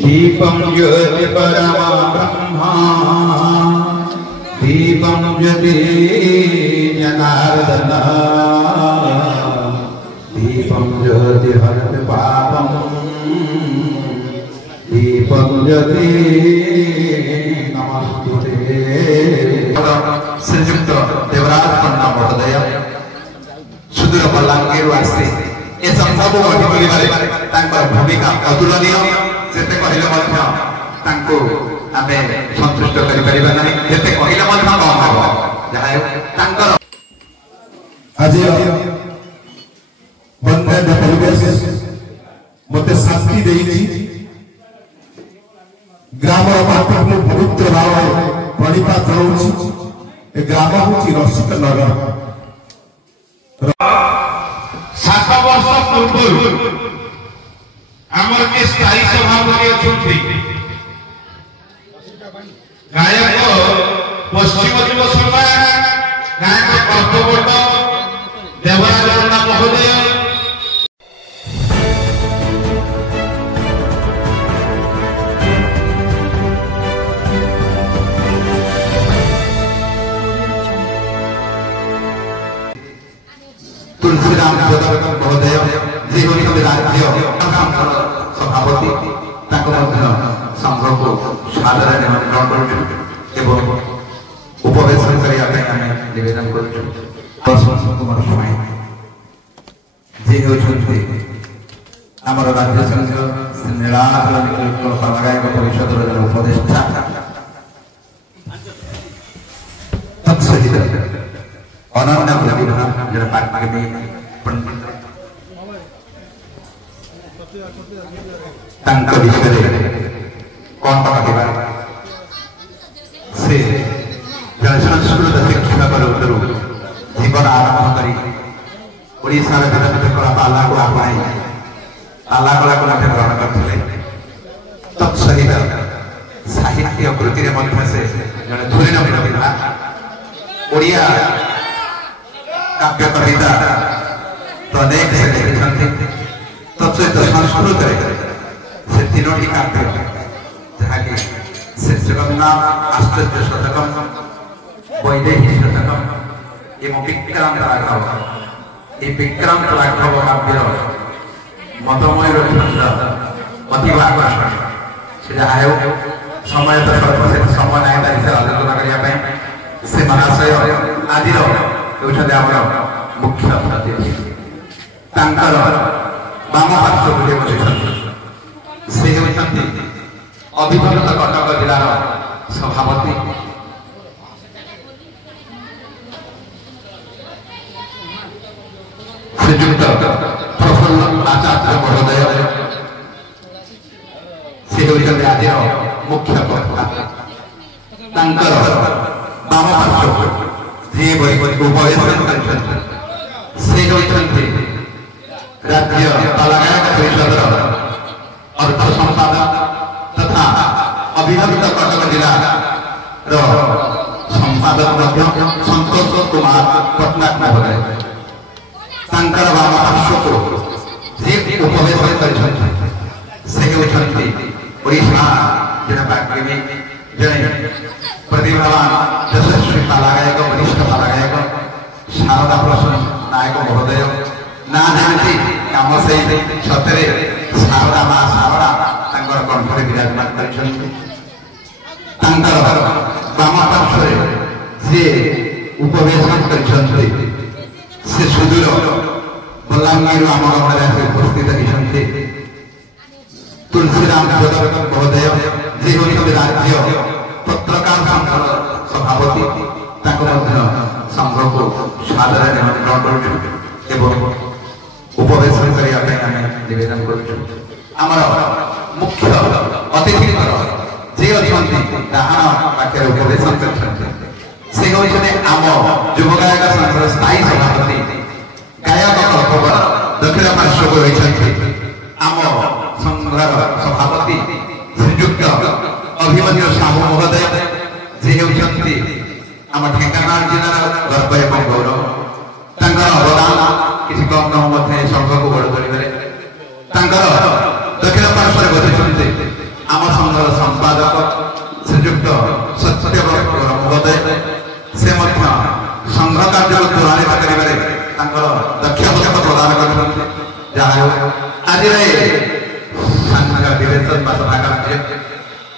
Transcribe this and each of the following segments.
दीपं ज्योति परमा ब्रह्मा दीपं ज्योति जनार्दन दीपं ज्योति हरति पापं दीपं ज्योति नमस्तुते। श्रीयुक्त देवराज पन्ना महोदय सुदूर बलांगीर आसी ए संभव भूमिका अतुलनीय जेते कहले आमे संतुष्ट करते कहले कम हम जहाँ आज बंधन परिवेश मत शांति देनी ग्राम महत्वपूर्ण पवित्र भाव प्रणिपा चलाऊँ ग्राम हूँ रसिक नगर 7 वर्ष पूर्व आमर के स्थायी सभापति अच्छे गायक पश्चिम युव सभा गायक कर्तव्य देवराज महोदय तुलसीराम महोदय जी राज्य सभापति संघ को सादर निमंत्रण एवं उपवेशन करने निवेदन कुमार स्वाई जी होती आम राज्य संघ नीलाचल गायक परिषद उपदेष्टा तत्सहित अनन्य प्रतिभा जन पार्टी पंडित विषय कौन कहवा से जन संस्कृत शिक्षक जीवन आरंभ कर ओडिशार विविध कला पाला को आपणाई पाला कला को ग्रहण करते तत्सहित साहित्य कृति से जन धुरीन प्रतिभा ओडिया काव्य कविता प्रदेश से लिखिं तत्सहित संस्कृत से 3टी काव्य जहाँकि शीर्षक नाम आश्चर्य शतकम वैदेही शतकम एवं विक्रांत राघव ये विक्रांत राघव काव्य मतमय छंद अतीव आकर्षण से जहाँ समय तो स्वल्प से समय ना विषय आलोचना करने से महाशय आदि मुख्य अतिथि बाम पार्श्व से अभिभूत कटक जिलार सभापति श्रीयुक्त प्रफुल्ल आचार्य महोदय से आज मुख्य बाम पार्श्व जी उपवेशन से राज्य कलागायक परिषद अर्थ संपादक तथा अभिनवित कटक जिला संपादक संतोष कुमार पटनायक महोदय बाम पार्श्व को जी उपवेशन ओडिशा जन पार्टी जड़े प्रतिभावान यशस्वी पालागायक वरिष्ठ पालागायक शारदा प्रसन्न नायक महोदय ना जानती कम से सतरे शारदा माँ शारदा कंठरे विराजमान बाम पार्श्व जी उपवेशन कर सुदूर बलांगीर आम गाँव उपस्थित होती तुलसीराम महोदय जी होती राज्य पत्रकार संघ सभापति संघ को सादर निमंत्रण एवं उपवेशन करने निवेदन कर मुख्य अतिथि जे डाहाण पाखे उपवेशन कर आम युव गायक संघर स्थायी सभापति गायक कल्पवर दक्षिण पार्श्व को रही आम संघर सभापति श्रीयुक्त अभिमन्यु साहू महोदय जे होती आम ढेंकानाल जिलार गर्व एवं गौरव अवदान किसी कम न संघ को बड़ कर दक्षिण पार्श्व बसुंट बेचत सभागार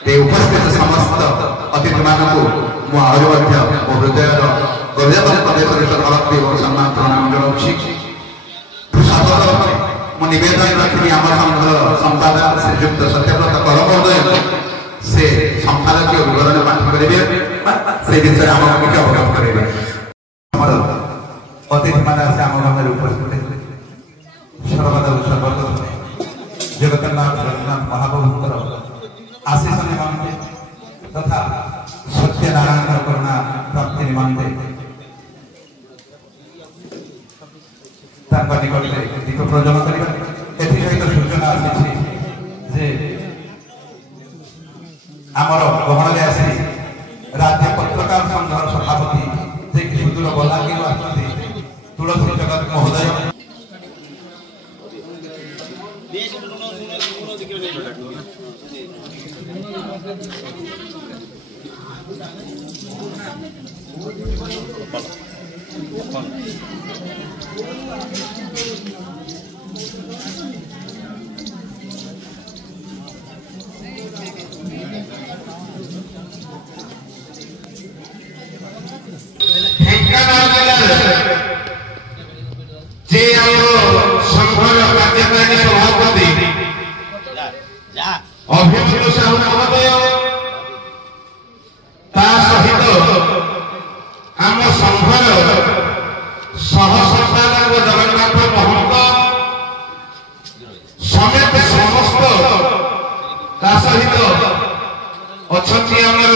ते उपस्थित समस्त अतिथि मानक मु आहुरी मध्य मो हृदय गौरव प्रदेश भक्ति और सम्मान प्रणाम जनाऊँ मु निवेदन रखी आम संघर संपादक श्रीजुक्त सत्यव्रत करमहोदय से संपादकीय विवरण पाठ करेंगे से विषय आम मुख्य अवगत करेंगे अतिथि मान आम ग्राम उपस्थित सर्वदा जगन्नाथ जगन्नाथ महाप्रभुंर आशीष निमंते तथा सत्यनारायण करुणा प्राप्ति निमंते निकटे दीप प्रज्वलन कर सूचना आसी आमर गहन आसी राज्य पत्रकार संघर सभापति जे सुदूर बलांगीर आसती तुलसी जगत महोदय अभिमन्यु साहू महोदय ता सहित आम संघर सह संपादक जगन्नाथ महंत समेत समस्त ता सहित अच्छी आमर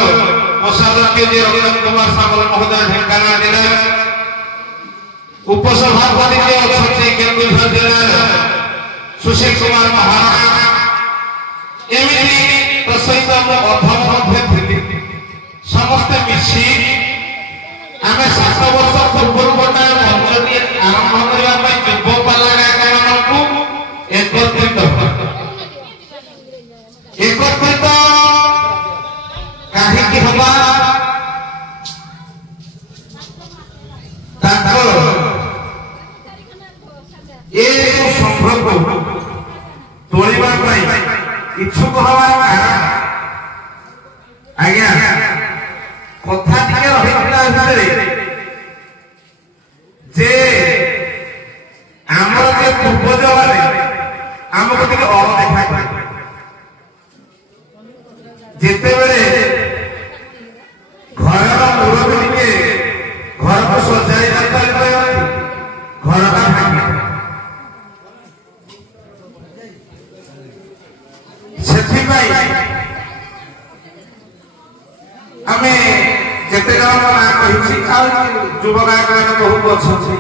कोषाध्यक्ष जे रंजन कुमार सामल महोदय ढेंकानाल जिला उपसभापति जे अच्छी केन्दुझर जिला सुशील कुमार महाराणा एमिति सहित समस्ते मिसी आम 7 वर्ष पूर्व गोटे मंचटी आरंभ करने युव पाला गायक एकत्रित कहीं हवा संघ को तोड़वा इच्छुक हवार कारण आज्ञा कथा टे रही जे आमर जे पूर्वज आमको टे अणदेखा जिते घर मुरबी टे घर को सजाई घर का भांगी आमे जेते जन ना कहि युव गायक मैंने बहुत अच्छे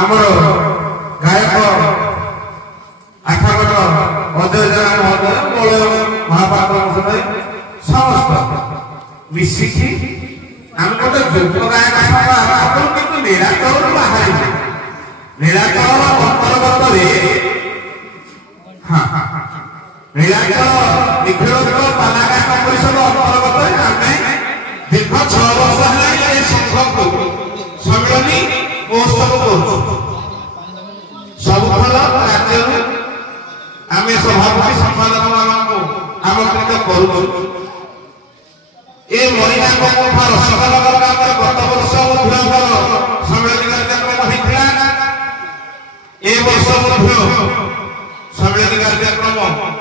आमर गायक आठगढ़ अजय जैन महोदय मलय महापात्र समस्त मिसिकी आम गोटे युव गायक सभा किंतु निराकर बाहर निराकर अंतर्गत हाँ निराकर निखिल पालागा परिषद अंतर्गत आम दीर्घ 6 वर्ष है संघ को सम्मिलनी महोत्सव कर सब फल राज्य आम सभापति संपादक मान आमंत्रित करूँ ये महीना रसगोला गत वर्ष सम्मिलनी कार्यक्रम होता ए वर्ष सम्मिलनी कार्यक्रम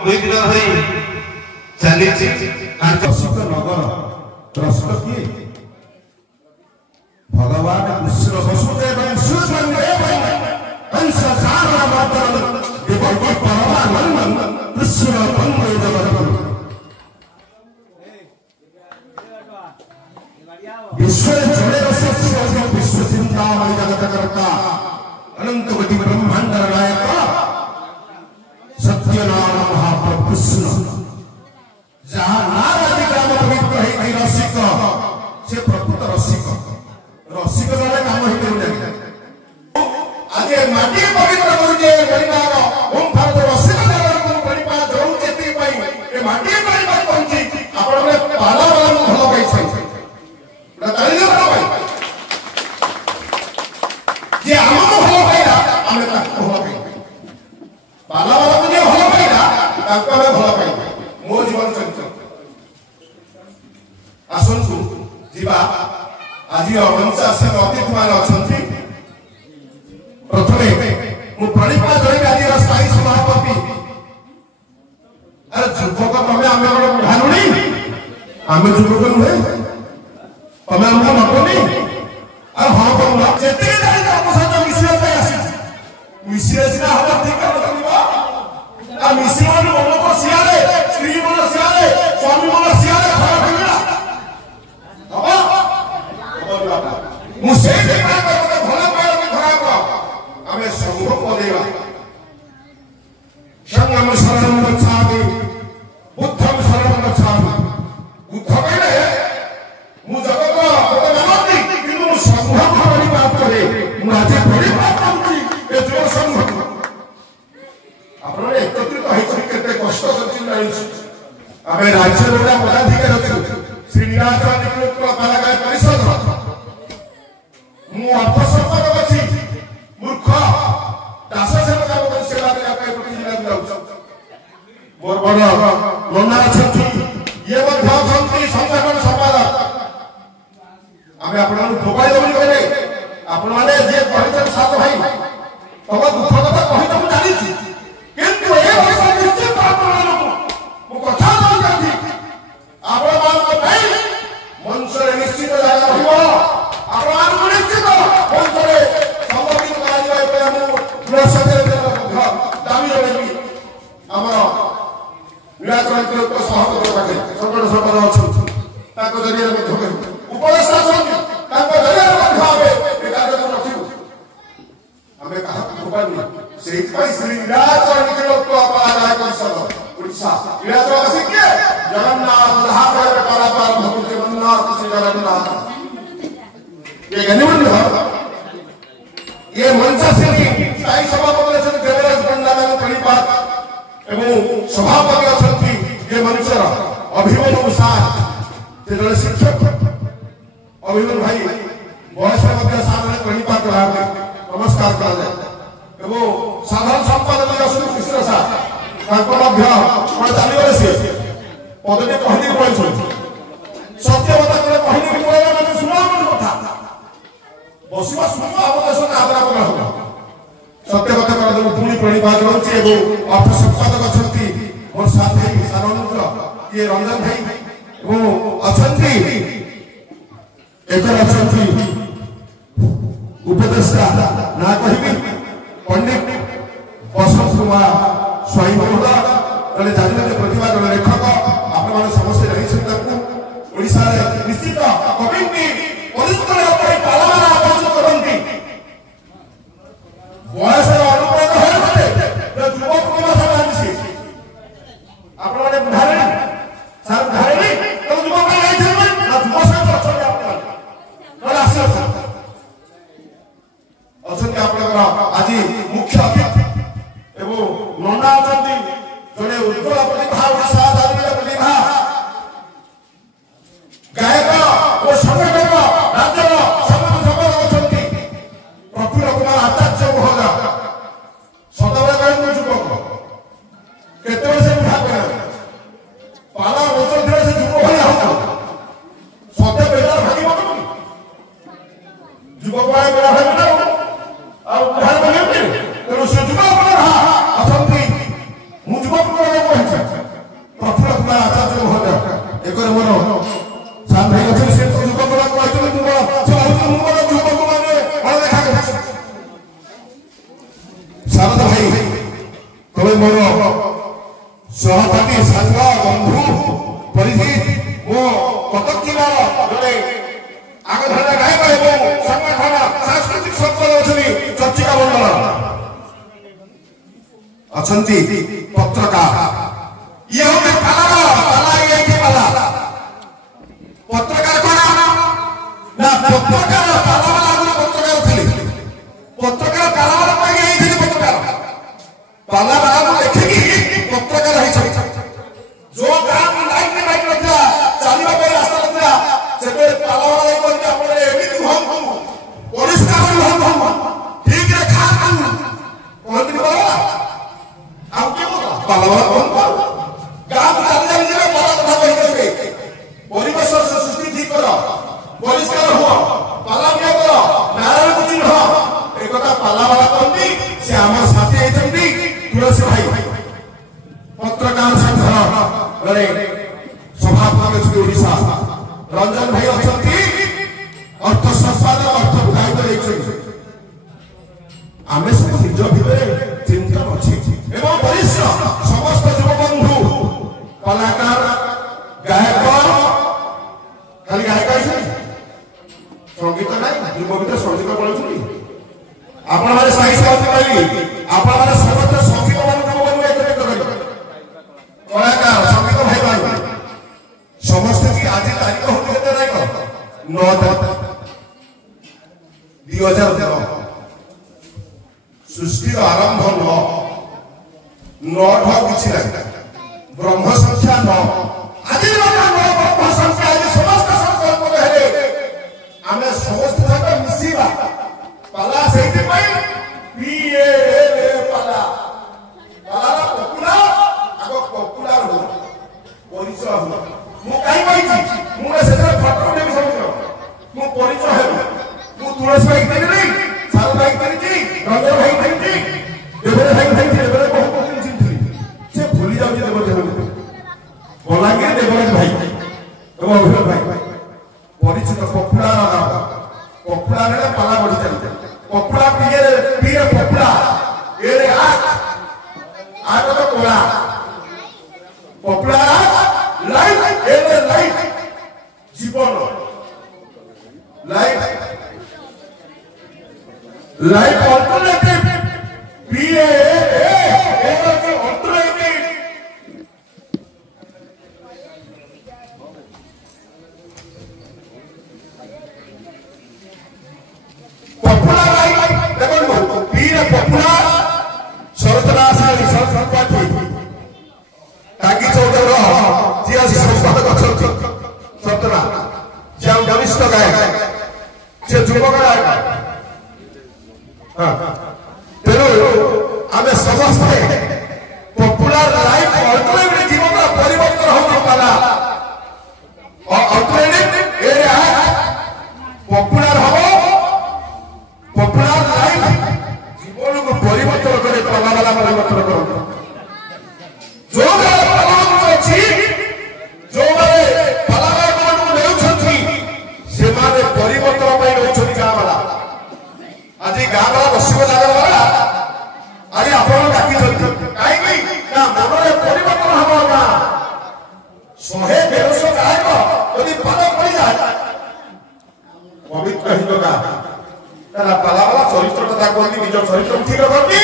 2 दिन धरी चली नगर प्रश्न किए भगवान कृष्ण वसुदेव कृष्ण विश्व विश्व चिंतामणि जगत कर्ता अनंत कोटि ब्रह्मांड नायक सत्यनारायण महाप्रभु कृष्ण जहाँ नाराजी ग्राम पवित्र है रसिक से प्रकृत रसिक रसिक वाले काम ही करूँ आज माटी पवित्र करुचे परिवार ओम भारत रसिक को परिवार जरूर चेती पाई ए माटी परिवार पहुंची आपण ने पाला वाला भलो पैसा ना ताली ना भाई जे हमको भलो पाइला हमें तक भलो पाइला पाला वाला मुझे भलो पाइला ताको हमें भला पाइबा मो जीवन चरित्र आसंतु जीवा आज मंचा से अतिथि मान अछंती प्रथमे मु प्रणिपा करी आज स्थायी सभापति अरे जुबक तमे आमे बड़ भानुनी आमे जुबक नुहे तमे हमको नकनी अरे हां बोल जेते जाई हम साथ मिसिया पे आसी मिसिया सिना हम ठीक कर दिबा आ मिसिया मन को सियाले स्त्री मन सियाले स्वामी मन सियाले खराब होइला बाबा मुसे देखा कर भला पाए खराब हमें समूह को देगा संगम शरणं गच्छामि बुद्धं शरणं गच्छामि बुद्ध कहले मु जगत गोटे मानती किंतु मु समूह भावनी बात करे मु आज बड़ी बात करती ए जो समूह आपण एकत्रित होई केते कष्ट करछि नाही आमे राज्य रोडा पदाधिकारी अछि श्री नीलाचल नेतृत्व पालागाय परिषद मु अर्थ संपादक अछि मूर्ख दास सेवक को सेवा करा पे प्रति जिला जाउ मोर बड़ लोना अछि ये मध्य संति संगठन संपादक आमे आपण मोबाइल दबि करे आपण माने जे परिचय साथ भाई तब दुख कथा कहि त मु जानि छी किंतु ए भाषा निश्चित आपण मु कथा न जानि आपण मान को भाई मंच रे निश्चित जागा रहिबो आपण मान निश्चित मंच रे संबोधित करा जाय पे हम प्रसंग दाबी रही हमर निराकरण को सहयोग करबा संगठन संपादक अछि ताको जरिया में उपदेश अछि ताको जरिया में भावे ए कार्यक्रम रखिबो हमें कहा मोबाइल से भाई श्री निराकरण नेतृत्व पालागाय परिषद उड़ीसा निराकरण से के जगन्नाथ धाम रे पारापार भगवान जगन्नाथ श्री जगन्नाथ ये गनिवन ये मंचा से स्थायी सभापति से देवराज भंडारी को प्रणिपात एवं सभापति अछंती ये मनुष्य अभिमन्यु अनुसार जे जड़े शिक्षक अभिमन्यु भाई बयस मध्य सामने प्रणिपात करावे नमस्कार करा जाए एवं साधारण संपादक अशोक मिश्र साहब ताको मध्य पर चाली से पदटे कहनी पड़छ सत्यवता करे कहनी कि पड़े माने सुना मन कथा बसिवा सुना अवकाश आदरा करा हो सत्यवता करा जो पुणी प्रणिपात होछि एवं अर्थ संपादक अछंती मोर साथी सारनुद्र ये रंजन भाई वो अछंती एकर अछंती उपदेष्टा ना कहिबी पंडित बसंत कुमार स्वाई महोदय जड़े जातिगत प्रतिभा जड़े लेखक आपण माने समस्त रही ओडिशा निश्चित कविंटी परिस्थिति अपने पालामाना आयोजन करंती बयस अनुप्राणित होय मते युवक कुमार साहब आनिसी आपण माने बुझारे सर बुझारे तो युवक भाई आई छन ना युवक साहब अछन आपण ना आसी अछन आपण आज मुख्य अतिथि एवं नन्ना अछंती जड़े उज्ज्वल प्रतिभा ओडिशा दादुला प्रतिभा गायक और संगठक राज्य संगठन संपादक अछंती प्रफुल्ल कुमार आचार्य महोदय सदाबेले कहे युवक केते से भाग करे पाला बोतल धरे से युवक भया हो सत्य बेदार भागी मत युवक भाई बेला है ना आ उधार बने तेरो से युवक रहा अछंती मु युवक को कहि प्रफुल्ल कुमार आचार्य महोदय एकर मोर साथ भाई अच्छे से युवक को कहते हैं तुम मुंबई युवक माने बड़ा देखा कर सारद भाई तबे मोर सहपाठी संग बंधु परिचित वो कटक जिलार जड़े आगधरा गायक एवं संगठन सांस्कृतिक संपादक अछनी चर्चिका मंडल अछंती पत्रकार ये होते पाला ये के पाला पत्रकार कोना ना पत्रकार पालावाला पत्रकार थिले पत्रकार पालावाला पाई आई थिले पत्रकार पालावाला देखि पत्रकार है जो काम लाइन में लाइन रखला चालीबा पे रास्ता रखला सेबे पालावाला कोन अपने एमिति हम परिष्कार हम ठीक रे खा कोन दिन बोला आ के बोला पालावाला कौन गाँव चल जाए पाला कथा कही परिवेश सृष्टि ठीक कर परिष्कार हुआ पाला क्या कर नारायण को चिन्ह एक पालावाला कहती से आम साथी होती तुलसी भाई पत्रकार संघर सभापति अच्छे ओडिशा रंजन भाई अच्छा अर्थ संपादक अर्थ विधायक आम सब निज भितर चिंतन अच्छी एवं वरिष्ठ समस्त युव बंधु कलाकार गायक खाली गायक संगीत ना युव भितर संगीत बोलुଛନ୍ତି आपण माने साई साथी कहली आपण माने समस्त संगीत बंधु बंधु एकत्रित करियो कलाकार संगीत भाई भाई समस्त की आज तारीख होती केते नायक 9/2009 सृष्टि आरंभ 9 किसी ना ब्रह्म संख्या 9 आज ब्रह्म संख्या आज समस्त संकल्प कहले आमे समस्त जगह मिसिबा पाला सेति पई पीए पाला पाला पपुला आगो पपुलर हो परिचय हो मु काई कहिछि मु सेसे फटो देबी समझ मु परिचय हे मु तुलसी भाई देबी साल भाई देबी रंजन भाई देबी देबरे भाई देबी देबरे बहुत चिंतली से भूली जाउ जे देबरे बलांगे देबरे भाई एवं अभिनव भाई परिचित पपुलर रे पाला बढ़ी चलते पपुला पीए पपुला एरे आग तो कोला पपुला लाइफ एरे लाइफ जीवन लाइफ अल्टरनेटिव पीए एरे के अल्टरनेटिव पपुला लाइफ देखो पीए पपुला शरतदास रिसर्च पार्टी टाकी चौधर जी संपादक अच्छा सतना जे वरिष्ठ गायक से युवक गायक तेणु आम समस्ते पपुलर लाइफ अल्टरनेटिव जीवन परिवर्तन होती पाला अल्टरनेटिव पपुलर हम पपुलर लाइफ जीवन को परिवर्तन करे पाला वाला परिवर्तन करो जो अच्छी जो से परिवर्तन गाँ वाला आज गाँ वाला बसव जगह वाला आज आप डाक कहीं मनरे परिवर्तन हम गाँ 100-150 गायक यदि पाद पड़ जाए पवित्र हिंद गाँ पाला वाला चरित्र कथा कहती निज चरित्र ठीक करती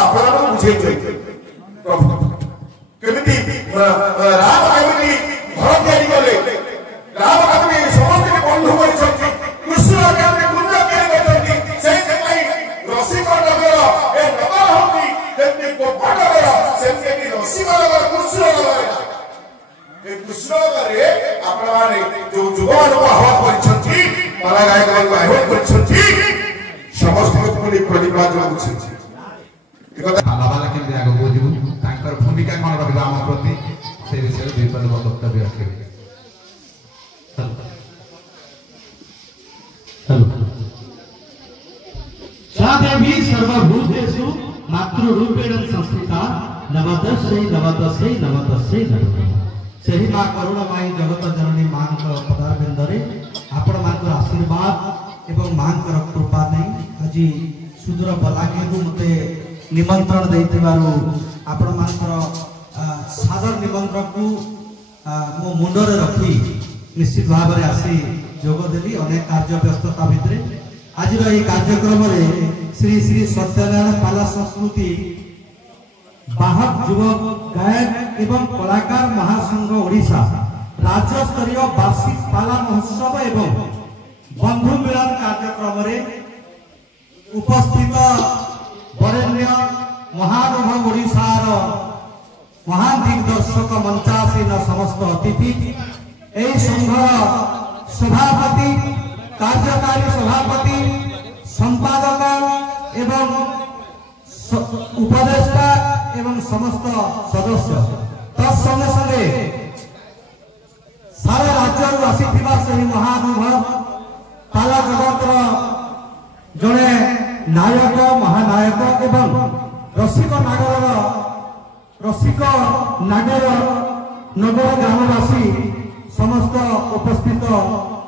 आप बुझे केमिति राम केमिति घर तैयारी कले राम केमिति समस्त बंधु करछथि कृष्ण केमिति कुंज तैयारी करछथि सेहि पई रसिक नगर ए नगर होती केमिति गोपाल नगर सेमिति रसिक नगर कृष्ण नगर ए कृष्ण नगर रे आपण माने जो जुवान को आह्वान करछथि पाला गायक को आह्वान करछथि समस्त को प्रतिपाद होछि पालावाला केमती आगे बुझू तांकर भूमिका कौन रहा आम प्रति से विषय दुई पद वक्तव्य रखे सा देवी सर्वभूतेषु मातृरूपेण संस्थिता नवतस्यै नवतस्यै नवतस्यै नमः सेही मां करुणामयी जगत जननी मां पदारविंदरे आपण मांकर आशीर्वाद एवं मांकर कृपा नहीं आज सुदूर बलांगीर मते निमंत्रण देइथिबारु आपण मानकर सादर निमंत्रण को मो मुंडरे रखी निश्चित भाव में आसी जोग देली अनेक कार्य व्यस्तता भितरे आज ये कार्यक्रम रे श्री श्री सत्यनारायण पाला संस्कृति बाहक युवक गायक एवं कलाकार महासंघ ओडिशा राज्य स्तरीय वार्षिक पाला महोत्सव एवं बंधु मिलन कार्यक्रम रे उपस्थित वरेण्य महानुभव ओडिशार महान दिग्दर्शक मंचासीन समस्त अतिथि ए संघर सभापति कार्यकारी सभापति संपादक एवं उपदेष्टा एवं समस्त सदस्य तत्संगे संगे सारा राज्य आसी महानुभाव पाला जगतर जड़े नायक महानायक एवं रसिक नागर नगर ग्रामवासी समस्त उपस्थित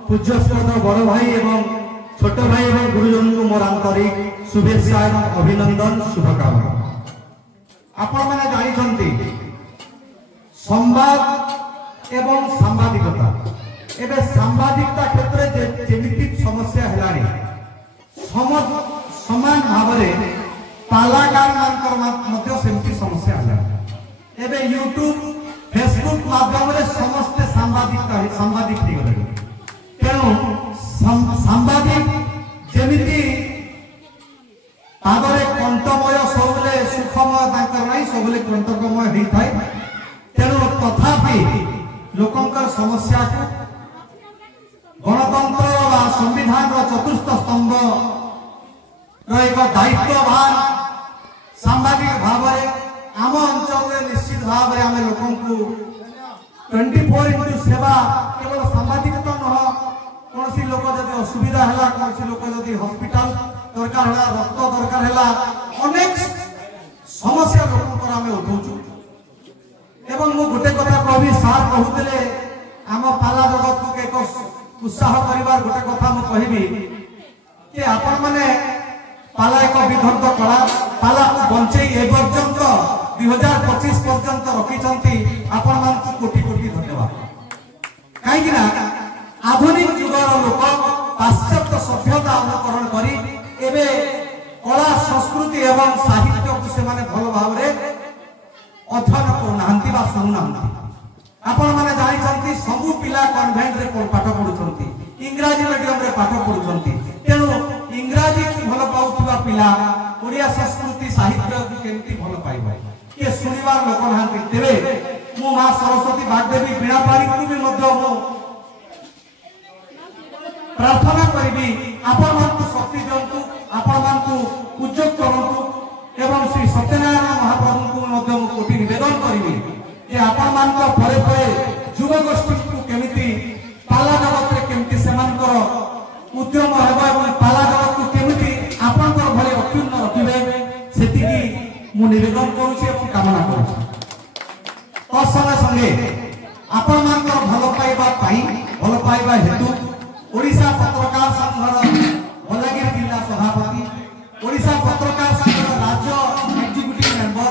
पूज्यस्पद बड़ भाई एवं छोट भाई एवं गुरुजन को मोर आंतरिक शुभेच्छा एवं अभिनंदन शुभकामना। आपण मैंने जानते संवाद एवं सांबादिकता एवं सांबादिकता क्षेत्र में जेमिति समस्या है समान भाव में पालागार सेमती समस्या है एवं यूट्यूब फेसबुक माध्यम समस्ते सांबादिक तेणु सांबादिक जमीती पादरे कंटमय सबले सुखमय नहीं सबले कंटकमय होता है तेणु तथापि लोकंकर समस्या को गणतंत्र संविधान चतुर्थ स्तंभ एक दायित्ववान सांबादिक भाव आम अंचल निश्चित भाव में आम लोक 24x7 केवल सांबादिकता नह कौन लोक जब असुविधा है कौन लोक जब हॉस्पिटल दरकार है रक्त दरकार है अनेक समस्या लोक आम उठाऊ एवं मु गोटे कथा कहि सार कहते आम पाला जगत को एक उत्साह करिवार गोटे कथा मु कहबी कि आपण माने पाला एक विधर्त कला पाला को बंचई ए पर्यंत 2025 पर्यंत रखिछंती आपण मान कोटि कोटि धन्यवाद। काहेकि ना आधुनिक युगर लोक पाश्चात्य सभ्यता अनुकरण करी एबे कला संस्कृति एवं साहित्य को से माने भल भाव रे अध्ययन करूनाहांती बा सुनुनाहांती। आपण माने जानिछंती सबु पिला कन्वेंट रे पाठ पढुछंती इंग्रजी मीडियम रे पाठ पढुछंती तेणु इंग्रजी भल पाउथुवा पिला ओडिया संस्कृति साहित्य केमती भल पाइबा के सुनिबार लोक नाहांती तेबे मु मां सरस्वती बागदेवी बीणा पारी को भी मध्य मु प्रार्थना करिबी आपण मानकु शक्ति दियंतु आपण मानकु उज्जवल करंतु एवं श्री सत्यनारायण महाप्रभु को मध्य मु कोटि निवेदन करिबी जे आपण मानक परे परे युव गोष्ठी को केमिति पाला जगत रे केमिति सेमानकर उद्यम हेबा एवं पाला जगत को केमिति आपनकर भले अक्षुण्ण रखिबे सेतिकी मु निवेदन करूछि एवं कामना करूछि। तो संगे संगे आपण मानकर भल पाइबा हेतु ओडिशा पत्रकार संघर बलागीर जिला सभापति ओडिशा पत्रकार संघर राज्य एग्जीक्यूटिव मेंबर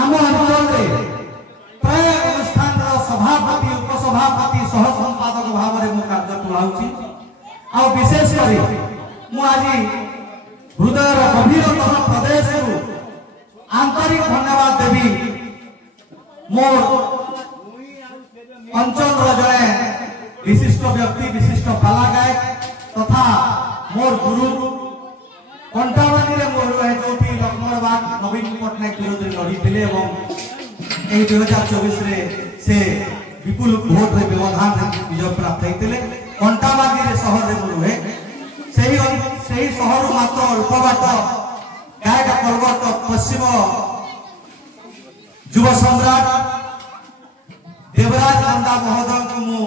आम अंचल रे प्राय अनुष्ठान सभापति उपसभापति सह संपादक भाव में मु कार्य तुलाउछि आ विशेष करी मु आज हृदय गभीरतम प्रदेश आंतरिक धन्यवाद देवी मोर अंचल जड़े विशिष्ट व्यक्ति विशिष्ट पाला गायक तथा मोर गुरु कंटाबानी मोर जो लक्ष्मण बाग नवीन पट्टनायक विरोध लड़ी एवं 2024 से विपुल भोट रे व्यवधान विजय प्राप्त होते कंटाबानी सहर में रुहे से सहर मात्र अल्प बाट गायक पर्वत पश्चिम युव सम्राट देवराज नंदा महोदय को मु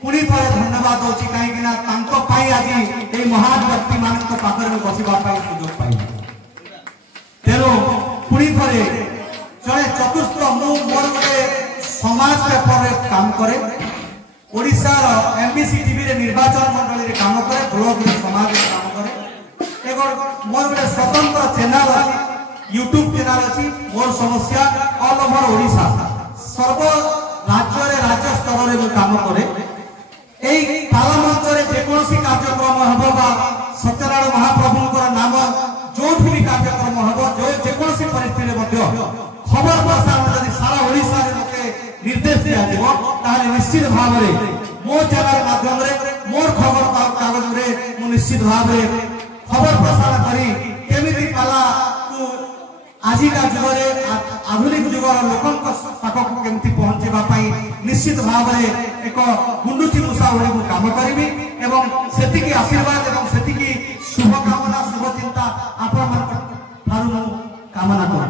पुणी थे धन्यवाद दूसरी कहीं आज ये महान व्यक्ति मान पाखे में बसवा सुजोग पाई तेणु पुणी थे जड़े चतुर्थ मोर गोटे समाज पेपर काम करे ओडिशार एमबीसी टीवी रे निर्वाचन मंडली रे काम करे ब्लॉग रे समाज रे काम करे एगो मोर गोटे स्वतंत्र चैनल अछि यूट्यूब चैनल अछि मोर समस्या ऑल ओवर ओडिशा सर्व राज्य रे राज्य स्तर रे काम करे এই পালা মঞ্চরে যে কোনসি কার্যক্রম হবো বা সত্যনারায়ণ মহাপ্রভুঙ্কর নাম যোঠি भी कार्यक्रम হবো যে কোনসি পরিস্থিতিরে মধ্য খবর প্রসারণ যদি সারা ওড়িশারে লোকে निर्देश दिया দিব তাহলে নিশ্চিত ভাবে মো চ্যানেল মাধ্যমে মোর খবর কাগজ রে মু নিশ্চিত ভাবে খবর প্রসারণ করি কেমিতি পালা কু আজিকা যুগরে आधुनिक युगर लोकों पाखक केमती पहुंचेबा पाई निश्चित भाव में एक गुंडुची मूषा भली मु काम करिबी एवं सेतिकी आशीर्वाद एवं सेतिकी शुभकामना शुभ चिंता आपण मान थारु कामना कर